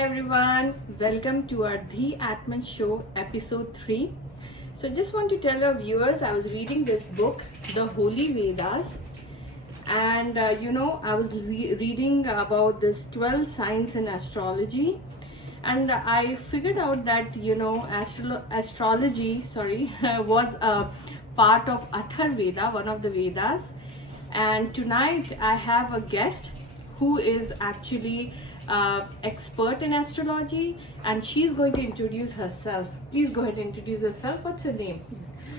Hi everyone, welcome to our Dhi Atman Show episode 3. So just want to tell our viewers, I was reading this book, The Holy Vedas, and I was reading about this 12 signs in astrology, and I figured out that astrology was a part of Atharveda, one of the Vedas. And tonight I have a guest who is actually expert in astrology, and she's going to introduce herself. Please go ahead and introduce yourself. What's your name?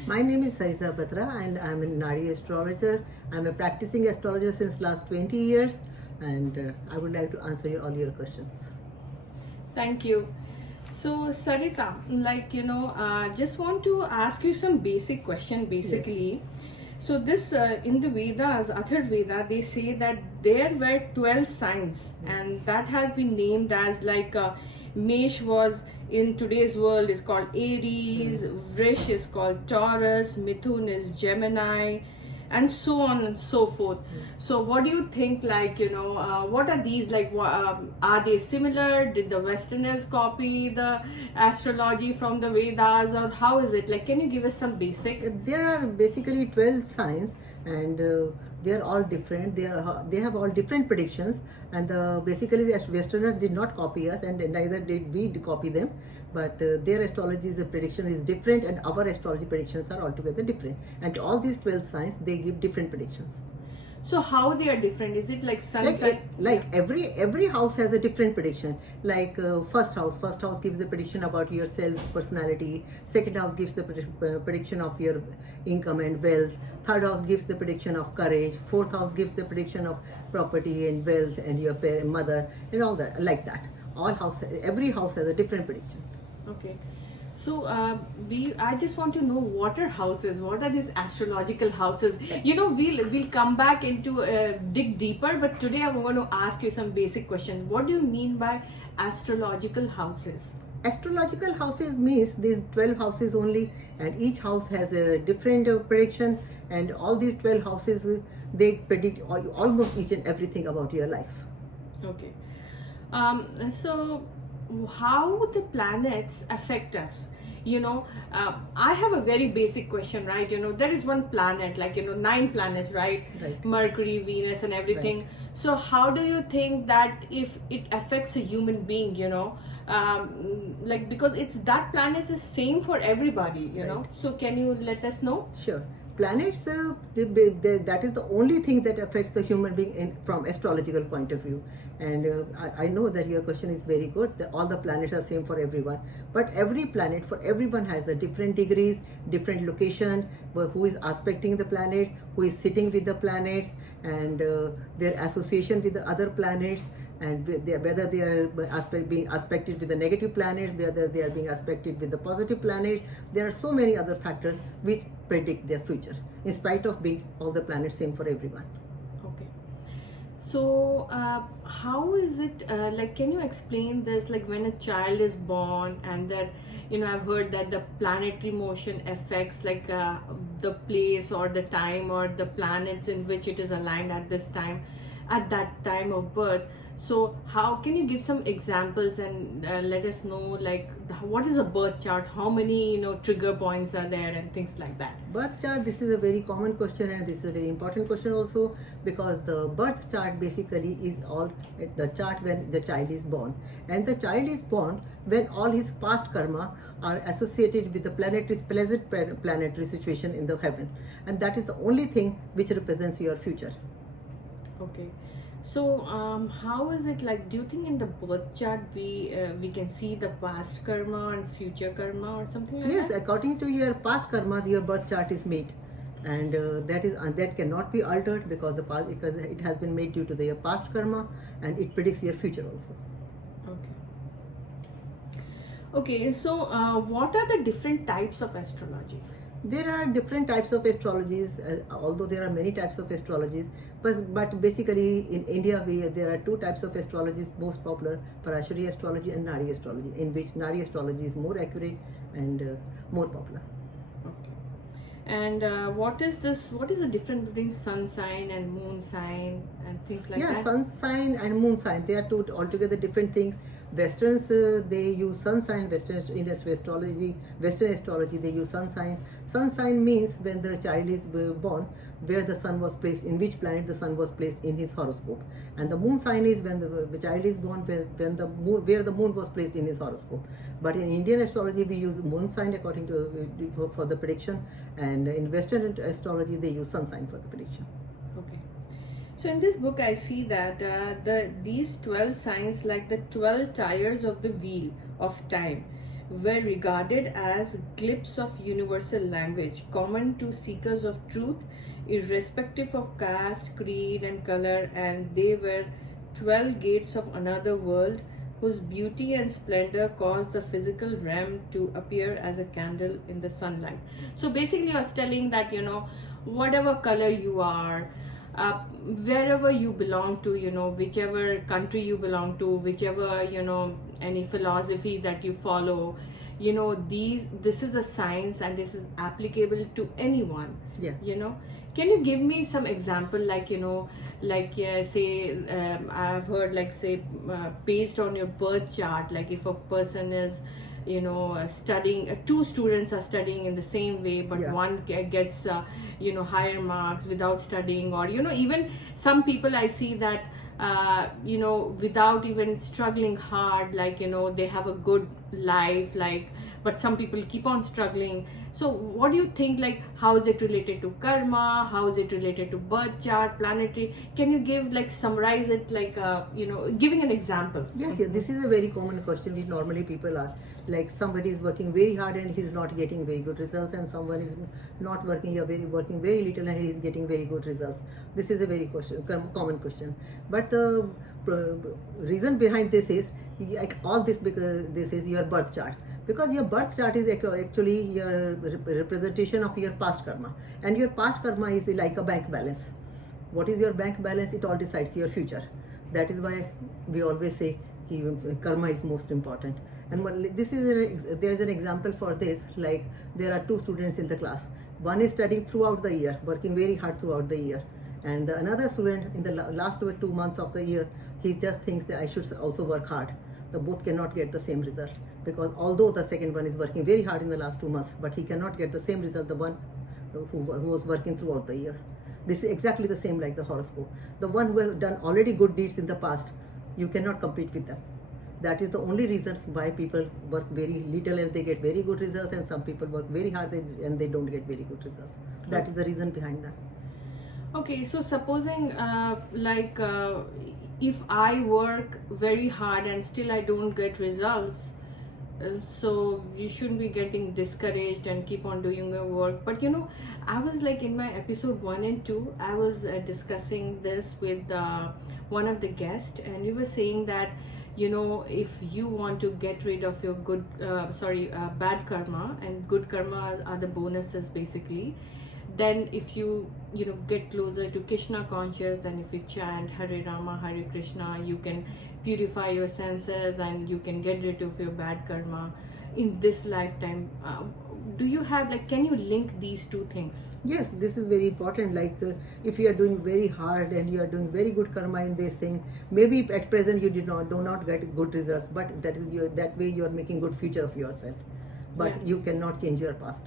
My name is Sarita Batra and I'm a Nadi astrologer. I'm a practicing astrologer since last 20 years, and I would like to answer all your questions. Thank you. So Sarita, just want to ask you some basic question basically. So this in the Vedas, Atharveda, they say that there were 12 signs, and that has been named as Mesh was in today's world is called Aries, Vrish is called Taurus, Mithun is Gemini, and so on and so forth. So what do you think, what are these are they similar? Did the Westerners copy the astrology from the Vedas, or how is it? Can you give us some basic? There are basically 12 signs, and they are all different. They have all different predictions, and basically the Westerners did not copy us, and neither did we copy them. But their astrology, the prediction is different, and our astrology predictions are altogether different. And all these 12 signs, they give different predictions. So how they are different? Is it like sun? Every house has a different prediction. First house gives the prediction about your self personality. Second house gives the prediction of your income and wealth. Third house gives the prediction of courage. Fourth house gives the prediction of property and wealth and your mother and all that, like that. Every house has a different prediction. Okay. So I just want to know what are houses? What are these astrological houses? We'll come back into dig deeper, but today I'm going to ask you some basic questions. What do you mean by astrological houses? Astrological houses means these 12 houses only, and each house has a different prediction, and all these 12 houses, they predict almost each and everything about your life. Okay. So how the planets affect us? I have a very basic question, right? There is one planet, 9 planets, right? Mercury, Venus, and everything. Right. So how do you think that if it affects a human being, because that planet is same for everybody, Right. So can you let us know? Sure. Planets, that is the only thing that affects the human being from astrological point of view. And I know that your question is very good. All the planets are same for everyone, but every planet for everyone has the different degrees, different location, who is aspecting the planets, who is sitting with the planets, and their association with the other planets, and whether they are being aspected with the negative planets, whether they are being aspected with the positive planets. There are so many other factors which predict their future, in spite of being all the planets same for everyone. Okay. So how is it, can you explain this, when a child is born, and that, I've heard that the planetary motion affects the place or the time or the planets in which it is aligned at that time of birth. So how can you give some examples and let us know what is a birth chart, how many trigger points are there and things like that? Birth chart, this is a very common question, and this is a very important question also, because the birth chart basically is all the chart when the child is born, and the child is born when all his past karma are associated with the pleasant planetary situation in the heaven, and that is the only thing which represents your future. Okay. So how is it do you think in the birth chart we can see the past karma and future karma or something like Yes, that? according to your past karma, your birth chart is made, and that cannot be altered because it has been made due to your past karma, and it predicts your future also. Okay, so what are the different types of astrology? There are different types of astrologies, although there are many types of astrologies, but basically in India there are 2 types of astrologies most popular: Parashari astrology and Nadi astrology, in which Nadi astrology is more accurate and more popular. Okay. And what is the difference between sun sign and moon sign and things like that? Yeah, sun sign and moon sign, they are 2 altogether different things. Westerns, they use sun sign. Western astrology, they use sun sign. Sun sign means when the child is born, where the sun was placed, in which planet the sun was placed in his horoscope. And the moon sign is when the child is born, when the moon, where the moon was placed in his horoscope. But in Indian astrology, we use moon sign according to for the prediction, and in Western astrology, they use sun sign for the prediction. Okay. So in this book, I see that these 12 signs, like the 12 tires of the wheel of time, were regarded as glimpses of universal language, common to seekers of truth, irrespective of caste, creed, and color, and they were 12 gates of another world whose beauty and splendor caused the physical realm to appear as a candle in the sunlight. So basically, I was telling that, whatever color you are, wherever you belong to, whichever country you belong to, whichever, any philosophy that you follow, this is a science and this is applicable to anyone. Yeah. Can you give me some example, say, I've heard, based on your birth chart, like if a person is, studying, two students are studying in the same way, but Yeah. one gets, higher marks without studying, or, even some people I see that, without even struggling hard, they have a good life, but some people keep on struggling. So what do you think, how is it related to karma, how is it related to birth chart, planetary? Can you give, summarize it, giving an example? Yes, this is a very common question which normally people ask. Like somebody is working very hard and he is not getting very good results, and someone is not working working very little and he is getting very good results. This is a very common question. But the reason behind this is all this, because this is your birth chart. Because your birth chart is actually your representation of your past karma, and your past karma is like a bank balance. What is your bank balance? It all decides your future. That is why we always say karma is most important. And there is an example for this. Like there are two students in the class. One is studying throughout the year, working very hard throughout the year, and another student in the last 2 months of the year, he just thinks that I should also work hard. The both cannot get the same result, because although the second one is working very hard in the last 2 months, but he cannot get the same result the one who was working throughout the year. This is exactly the same like the horoscope. The one who has done already good deeds in the past, you cannot compete with them. That is the only reason why people work very little and they get very good results, and some people work very hard and they don't get very good results. That is the reason behind that. Okay, so supposing if I work very hard and still I don't get results, so you shouldn't be getting discouraged and keep on doing your work. But I was in my episode 1 and 2, I was discussing this with one of the guests, and we were saying that if you want to get rid of your bad karma, and good karma are the bonuses basically, then if you get closer to Krishna conscious, and if you chant Hare Rama Hare Krishna, you can purify your senses and you can get rid of your bad karma in this lifetime. Do you have can you link these two things? Yes, this is very important. If you are doing very hard and you are doing very good karma in this thing, maybe at present you do not get good results, but that way you are making good future of yourself. But Yeah. you cannot change your past.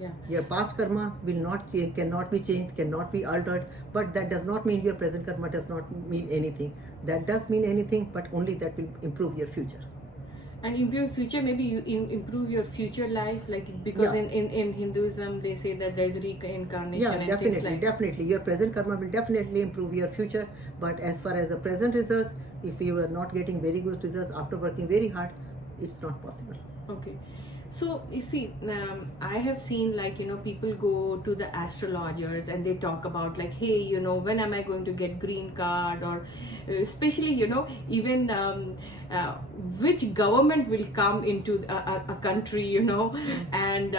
Yeah. Your past karma will not change, cannot be changed, cannot be altered, but that does not mean your present karma does not mean anything. That does mean anything, but only that will improve your future. And in your future, maybe you improve your future life, because Yeah. in Hinduism they say that there's reincarnation. Yeah, and definitely, things definitely. Your present karma will definitely improve your future. But as far as the present results, if you are not getting very good results after working very hard, it's not possible. Okay. So you see, I have seen people go to the astrologers and they talk about hey, when am I going to get green card, or especially even which government will come into a country, and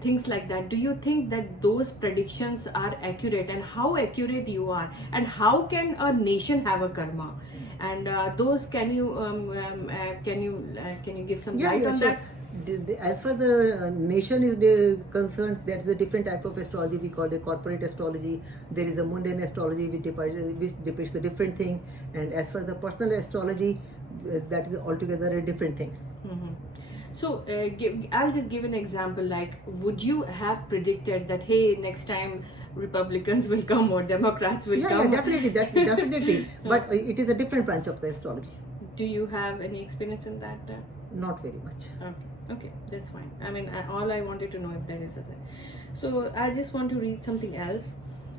things like that. Do you think that those predictions are accurate, and how accurate you are, and how can a nation have a karma? And those can you give some light on sure. that? As far the nation is concerned, that's a different type of astrology. We call it corporate astrology. There is a mundane astrology which depicts the different thing. And as far the personal astrology, that is altogether a different thing. Mm-hmm. So I'll just give an example. Like, would you have predicted that, hey, next time Republicans will come or Democrats will Yeah, come? definitely, definitely. But it is a different branch of the astrology. Do you have any experience in that? Not very much. Okay, that's fine. I mean, all I wanted to know if there is a thing. So I just want to read something else.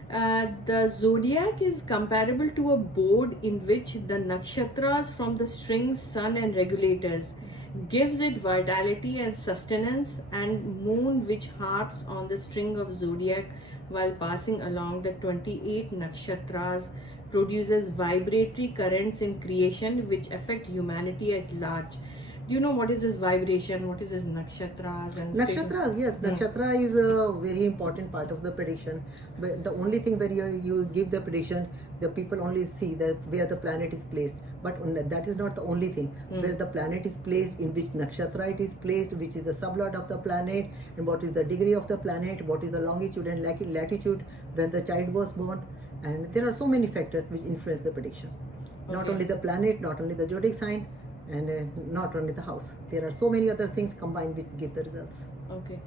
The zodiac is comparable to a board in which the nakshatras from the strings, sun, and regulators gives it vitality and sustenance, and moon which harps on the string of zodiac while passing along the 28 nakshatras produces vibratory currents in creation which affect humanity at large. Do you know what is this vibration? What is this nakshatras and Nakshatras, yes, nakshatra is a very important part of the prediction. But the only thing when you give the prediction, the people only see that where the planet is placed. But that is not the only thing. Where the planet is placed, in which nakshatra it is placed, which is the sublot of the planet, and what is the degree of the planet, what is the longitude and latitude when the child was born. And there are so many factors which influence the prediction. Not only the planet, not only the zodiac sign, and not only the house. There are so many other things combined which give the results. Okay.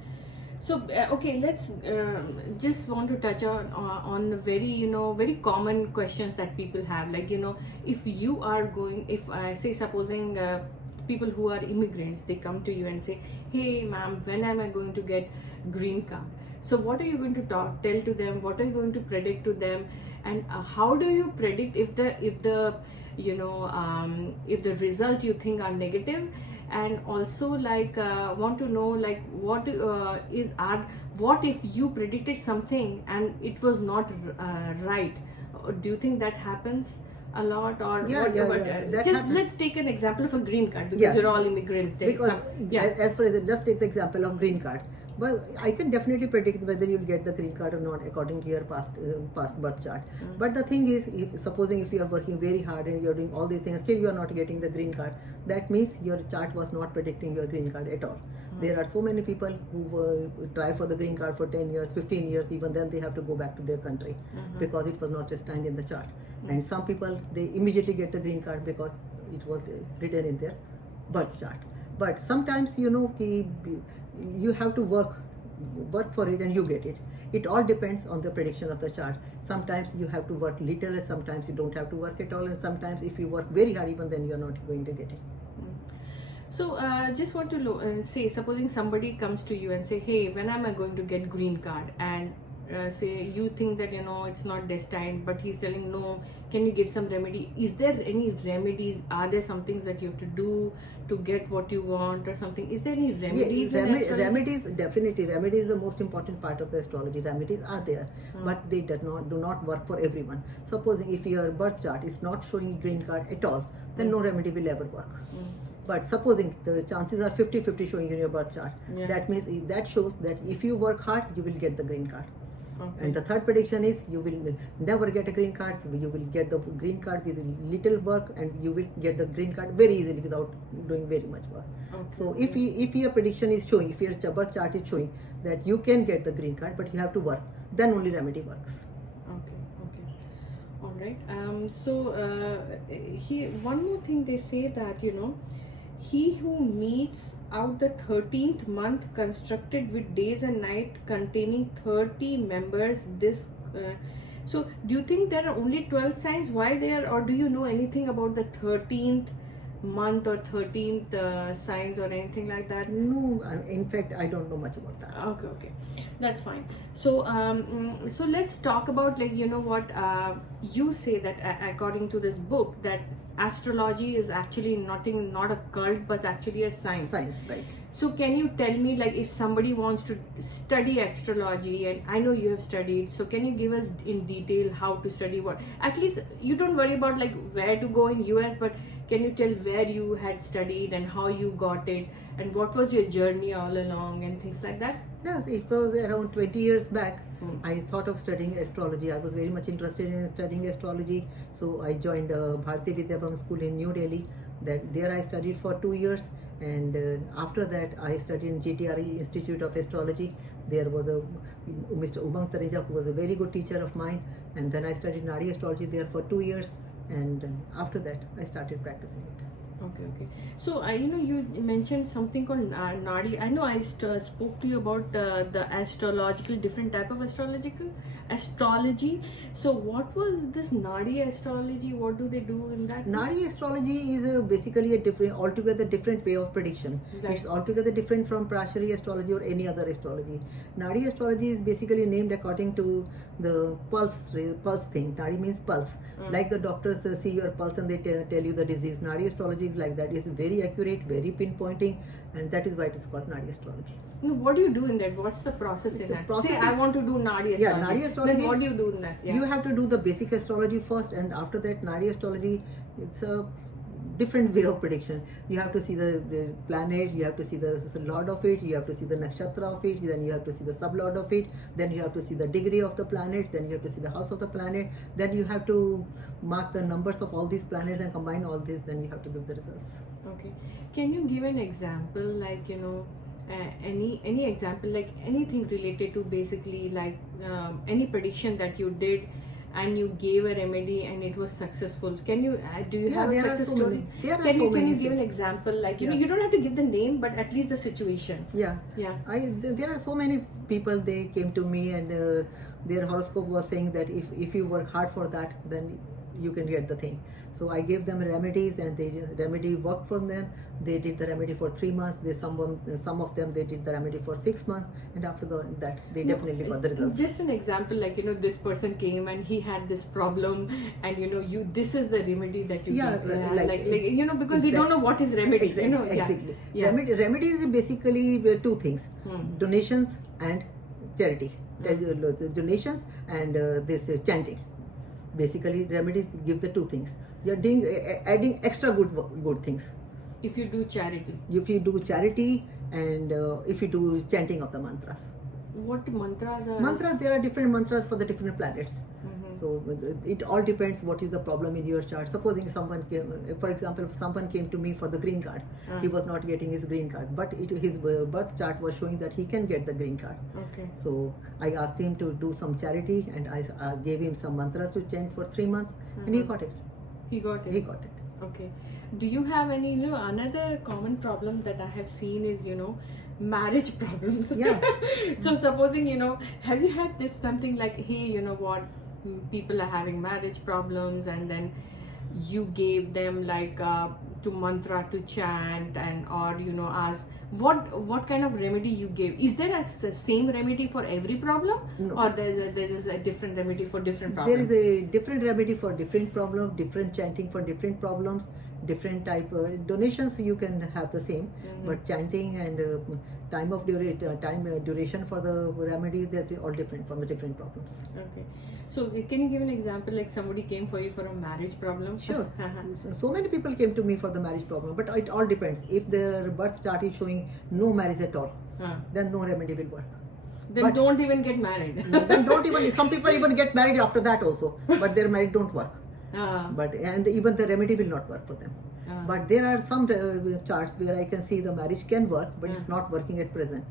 So okay, let's just want to touch on very very common questions that people have. Like, if you are going, if I say, supposing people who are immigrants, they come to you and say, hey ma'am, when am I going to get green card? So what are you going to tell to them? What are you going to predict to them? And how do you predict if the if the results you think are negative? And also, like, want to know, like, what if you predicted something and it was not right? Do you think that happens a lot? Or That just happens. let's take an example of a green card, because you're all immigrant. Because as far as just take the example of green card. Well, I can definitely predict whether you'll get the green card or not according to your past birth chart. But the thing is, supposing if you are working very hard and you're doing all these things, still you are not getting the green card, that means your chart was not predicting your green card at all. There are so many people who try for the green card for 10 years, 15 years, even then they have to go back to their country because it was not destined in the chart. And some people, they immediately get the green card because it was written in their birth chart. But sometimes, you have to work for it and you get it. It all depends on the prediction of the chart. Sometimes you have to work little, and sometimes you don't have to work at all, and sometimes if you work very hard, even then you're not going to get it. So just want to say, supposing somebody comes to you and say, hey, when am I going to get green card? And say you think that it's not destined, but he's telling no, can you give some remedy? Is there any remedies? Are there some things that you have to do to get what you want or something? Is there any remedies? Remedies, definitely. Remedies is the most important part of the astrology. Remedies are there, but they do not work for everyone. Supposing if your birth chart is not showing green card at all, then no remedy will ever work. But supposing the chances are 50-50 showing in your birth chart, that means that shows that if you work hard, you will get the green card. And the third prediction is you will never get a green card. So you will get the green card with little work, and you will get the green card very easily without doing very much work. So if your prediction is showing, if your birth chart is showing that you can get the green card, but you have to work, then only remedy works. Okay. All right. So here one more thing, they say that he who meets out the 13th month constructed with days and night containing 30 members, this so do you think there are only 12 signs? Why there, or do you know anything about the 13th month or 13th signs or anything like that? No, in fact I don't know much about that. Okay, that's fine. So so let's talk about, like, what you say, that according to this book, that astrology is actually not a cult, but actually a science. Science, right. So can you tell me, like, if somebody wants to study astrology, and I know you have studied, so can you give us in detail how to study what? At least you don't worry about like where to go in US, but can you tell where you had studied and how you got it, and what was your journey all along and things like that? Yes, it was around 20 years back. I thought of studying astrology. I was very much interested in studying astrology. So I joined Bharati Vidyabham School in New Delhi. There I studied for 2 years. And after that, I studied in GTRE Institute of Astrology. There was a Mr. Umang Tareja, who was a very good teacher of mine. And then I studied Nadi Astrology there for 2 years. And after that, I started practicing it. Okay. So, you mentioned something called Nadi. I know I spoke to you about the astrological, different type of astrology. So, what was this Nadi astrology? What do they do in that? Nadi astrology is basically a altogether different way of prediction. Right. It's altogether different from Prashari astrology or any other astrology. Nadi astrology is basically named according to the pulse thing. Nadi means pulse. Like the doctors see your pulse and they tell you the disease. Nadi astrology is like that. It's very accurate, very pinpointing, and that is why it is called Nadi astrology. No, what do you do in that? What's the process in that? Say I want to do Nadi astrology. Yeah, Nadi astrology. Then what do you do in that? Yeah. You have to do the basic astrology first, and after that, Nadi astrology. It's a different way of prediction. You have to see the planet, you have to see the lord of it, you have to see the nakshatra of it, then you have to see the sublord of it, then you have to see the degree of the planet, then you have to see the house of the planet, then you have to mark the numbers of all these planets and combine all this, then you have to give the results. Okay. Can you give an example, like, any example, like anything related to basically like any prediction that you did and you gave a remedy and it was successful? Can you do you have a success story? Can you give an example, like you don't have to give the name, but at least the situation? Yeah. There are so many people, they came to me and their horoscope was saying that if you work hard for that, then you can get the thing. So I gave them remedies and the remedy worked for them. They did the remedy for 3 months. Some of them they did the remedy for 6 months, and after that they definitely got the results. Just an example, like this person came and he had this problem, and this is the remedy that you give. Because we don't know what is remedy. Exactly. Remedy is basically two things: donations and charity. Donations and this chanting. Basically, remedies give the two things. You are adding extra good things. If you do charity. If you do charity and if you do chanting of the mantras. What mantras are? Mantras, there are different mantras for the different planets. So it all depends what is the problem in your chart. Supposing someone came, for example, if someone came to me for the green card, he was not getting his green card, but his birth chart was showing that he can get the green card. Okay. So I asked him to do some charity, and I gave him some mantras to chant for 3 months, and he got it. He got it. Okay. Do you have any, another common problem that I have seen is, marriage problems? Yeah. So supposing, have you had this something like, hey, people are having marriage problems, and then you gave them like to mantra to chant, and or ask what kind of remedy you gave? Is there a same remedy for every problem? No. Or there's a different remedy for different problems? There is a different remedy for different problems, different chanting for different problems, different type donations you can have the same, but chanting and time duration for the remedy, that's all different from the different problems. Okay. So can you give an example, like somebody came for you for a marriage problem? Sure. So many people came to me for the marriage problem, but it all depends. If their birth chart is showing no marriage at all, then no remedy will work. Then don't even get married. Then don't even. Some people even get married after that also, but their marriage don't work. And even the remedy will not work for them. But there are some charts where I can see the marriage can work, but it's not working at present.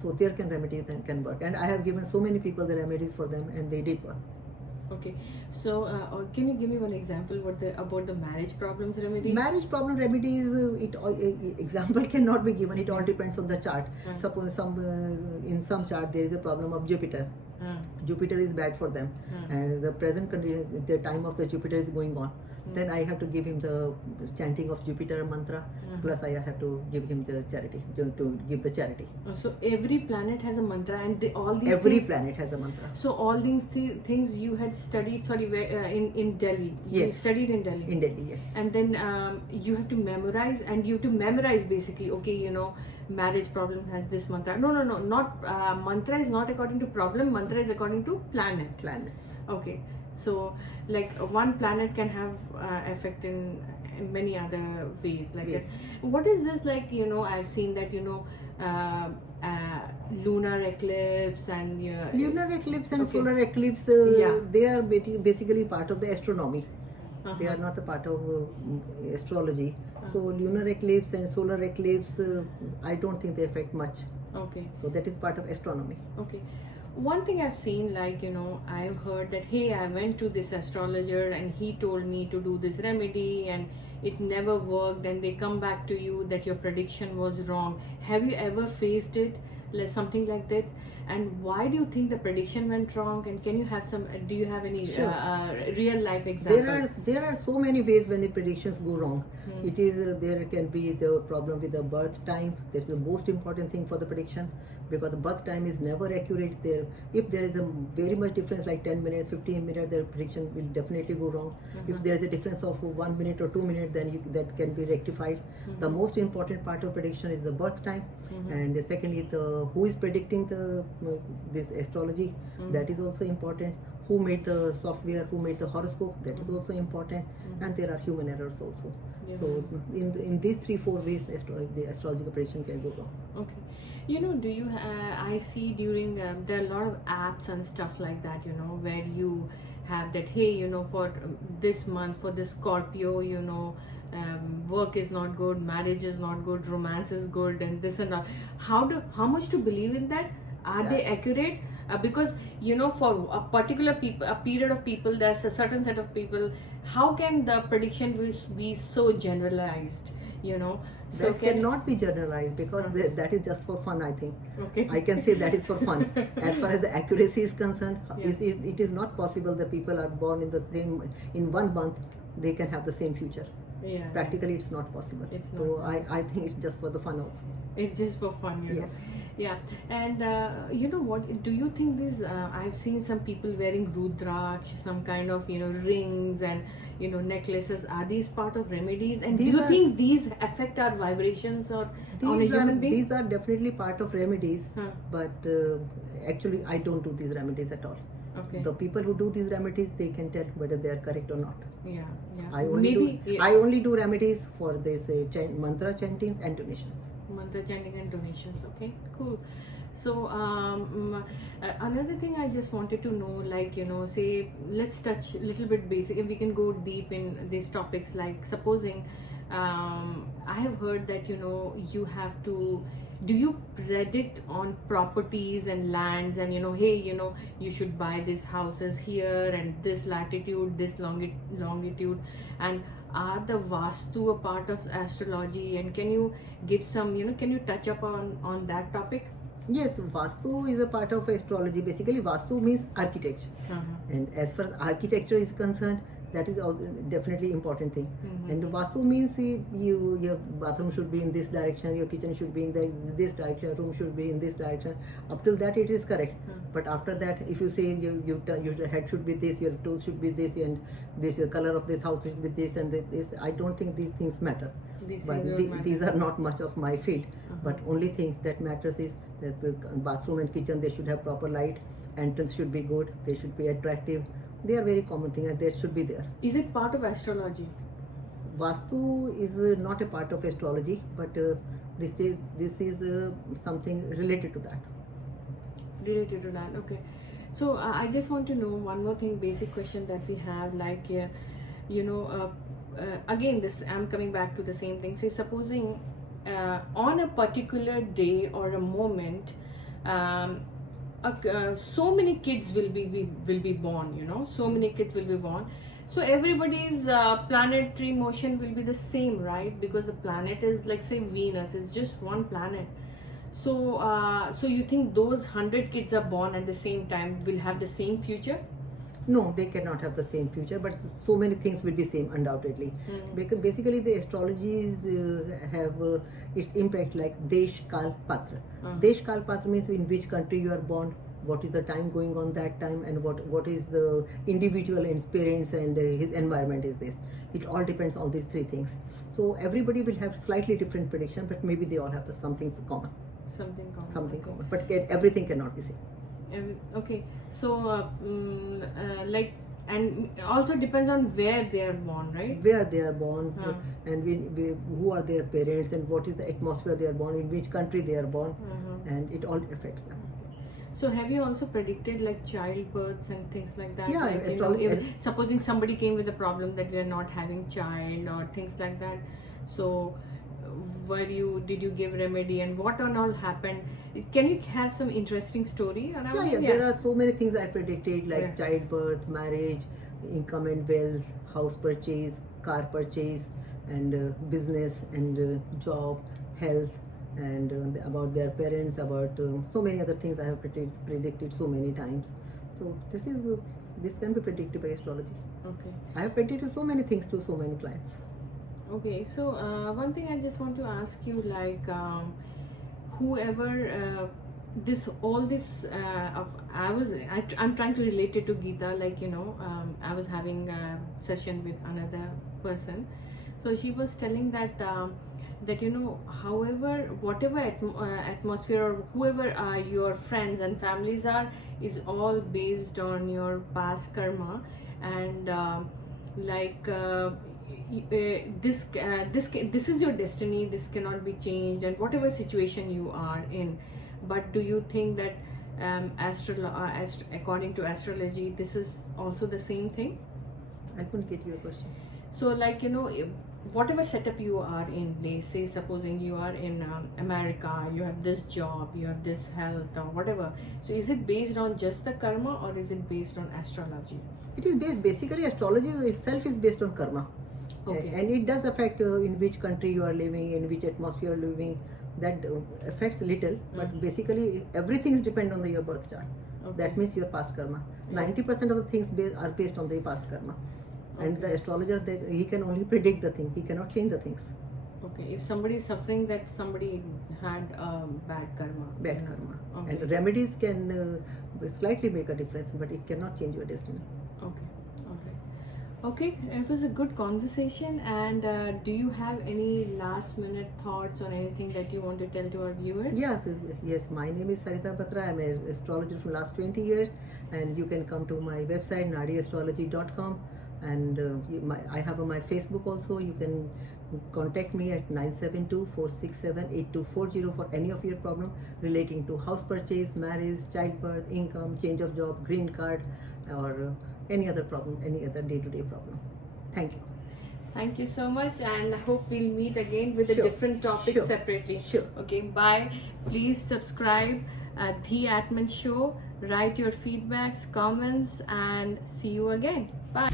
So there remedy can work, and I have given so many people the remedies for them, and they did work. Okay, so can you give me one example about the marriage problems remedies? Marriage problem remedies, example cannot be given. It all depends on the chart. Suppose in some chart there is a problem of Jupiter. Jupiter is bad for them, and the present conditions, the time of the Jupiter is going on. Then I have to give him the chanting of Jupiter mantra, plus I have to give him the charity, to give the charity. So every planet has a mantra, and every planet has a mantra. So all these things you had studied, in Delhi. Yes. You studied in Delhi. In Delhi, yes. And then you have to memorize, basically. Okay, marriage problem has this mantra. No, not mantra is not according to problem. Mantra is according to planets. Okay. So, like one planet can have effect in many other ways, like yes. that. What is this like? I've seen that lunar eclipse and lunar eclipse and okay. solar eclipse. They are basically part of the astronomy. They are not a part of astrology. So lunar eclipse and solar eclipse, I don't think they affect much. Okay. So that is part of astronomy. Okay. One thing I've seen, like, I've heard that, hey, I went to this astrologer and he told me to do this remedy, and it never worked, and they come back to you that your prediction was wrong. Have you ever faced it, like something like that? And why do you think the prediction went wrong? And can you have some? Do you have any Sure. real life examples? There are so many ways when the predictions go wrong. Hmm. It is there can be the problem with the birth time. That's the most important thing for the prediction, because the birth time is never accurate. There, if there is a very much difference, like 10 minutes, 15 minutes, the prediction will definitely go wrong. If there is a difference of 1 minute or 2 minutes, then that can be rectified. The most important part of prediction is the birth time, and secondly, the who is predicting the this astrology. That is also important. Who made the software? Who made the horoscope? That is also important. And there are human errors also. Yeah. So in these 3-4 ways, the astrological prediction can go wrong. Okay. You know, do you, I see during, there are a lot of apps and stuff like that, you know, where you have that, hey, you know, for this month, for this Scorpio, you know, work is not good, marriage is not good, romance is good, and this and that. How much to believe in that? Are they accurate? Because, you know, for a particular a period of people, there's a certain set of people. How can the prediction be so generalized? You know, so That cannot be generalized, because that is just for fun, I think. Okay. I can say that is for fun. As far as the accuracy is concerned, Yeah. it is not possible that people are born in 1 month, they can have the same future. Yeah. Practically, it's not possible. It's So not I think it's just for the fun also. It's just for fun, you know. Yes. Yeah, and you know what? Do you think this? I've seen some people wearing rudraksh, some kind of, you know, rings and, you know, necklaces. Are these part of remedies? And do These you are- think these affect our vibrations or on a human being? These are definitely part of remedies, Huh. but actually I don't do these remedies at all. Okay. The people who do these remedies, they can tell whether they are correct or not. Yeah, yeah. I only Maybe do I only do remedies for this mantra chantings and donations. mantra chanting and donations. Okay, cool. So another thing I just wanted to know, like, you know, say let's touch a little bit basic, if we can go deep in these topics, like supposing I have heard that, you know, you have to, do you predict on properties and lands, and, you know, hey, you know, you should buy these houses here and this latitude, this longitude, and are the vastu a part of astrology? And can you give some, you know, can you touch up on that topic? Yes, Vastu is a part of astrology. Basically, Vastu means architecture. And as far as architecture is concerned, that is also definitely important thing. And Vastu means your bathroom should be in this direction, your kitchen should be in this direction, room should be in this direction. Up till that it is correct. But after that, if you say your head should be this, your toes should be this, and this the color of this house should be this and this, I don't think these things matter. But these are not much of my field. But only thing that matters is that the bathroom and kitchen, they should have proper light, entrance should be good, they should be attractive. They are very common thing, and they should be there. Is it part of astrology? Vastu is not a part of astrology, but this is something related to that. Related to that, okay. So I just want to know one more thing, basic question that we have, like, you know, again, this, I'm coming back to the same thing. Say, supposing on a particular day or a moment, so many kids will be born, you know, so many kids will be born. So everybody's planetary motion will be the same, right? Because the planet is, like, say, Venus is just one planet. So so you think those 100 kids are born at the same time will have the same future? No, they cannot have the same future, but so many things will be same, undoubtedly. Because basically the astrologies have its impact, like Desh, Kal, Patra. Desh, Kal, Patra means in which country you are born, what is the time going on that time, and what is the individual experience and his environment is this. It all depends on these three things. So everybody will have slightly different prediction, but maybe they all have something common. Something common. Something Okay. common, but everything cannot be same. Okay, so like, and also depends on where they are born, right? Where they are born, Huh. and who are their parents, and what is the atmosphere they are born in, which country they are born, and it all affects them. So have you also predicted, like, childbirths and things like that? Yeah, like, if supposing somebody came with a problem that we are not having child or things like that, so did you give remedy, and what and all happened? Can you have some interesting story around it? There are so many things I predicted, like Yeah. childbirth, marriage, income and wealth, house purchase, car purchase, and business and job, health, and about their parents, about so many other things I have predicted so many times. So this can be predicted by astrology. Okay. I have predicted so many things to so many clients. Okay, so one thing I just want to ask you, like whoever I'm trying to relate it to Geeta, like I was having a session with another person, so she was telling that however, whatever atmosphere or whoever your friends and families are is all based on your past karma, and this is your destiny, this cannot be changed, and whatever situation you are in. But do you think that according to astrology, this is also the same thing? I couldn't get your question. So whatever setup you are in, say supposing you are in America, you have this job, you have this health or whatever, so is it based on just the karma or is it based on astrology? It is basically astrology itself is based on karma. Okay. And it does affect in which country you are living, in which atmosphere you are living. That affects little, but basically everything is depend on your birth chart. Okay. That means your past karma. 90% of the things are based on the past karma. And Okay. the astrologer, he can only predict the thing. He cannot change the things. Okay, if somebody is suffering that somebody had bad karma. Bad karma. Okay. And remedies can slightly make a difference, but it cannot change your destiny. Okay, it was a good conversation. And do you have any last minute thoughts or anything that you want to tell to our viewers? Yes. My name is Sarita Batra. I'm an astrologer from last 20 years, and you can come to my website nadiastrology.com, and I have my Facebook also. You can contact me at 972-467-8240 for any of your problem relating to house purchase, marriage, childbirth, income, change of job, green card, or any other problem, any other day-to-day problem. Thank you. Thank you so much, and I hope we'll meet again with a Sure. different topic Sure. separately. Sure. Okay, bye. Please subscribe Dhi Atman Show. Write your feedbacks, comments, and see you again. Bye.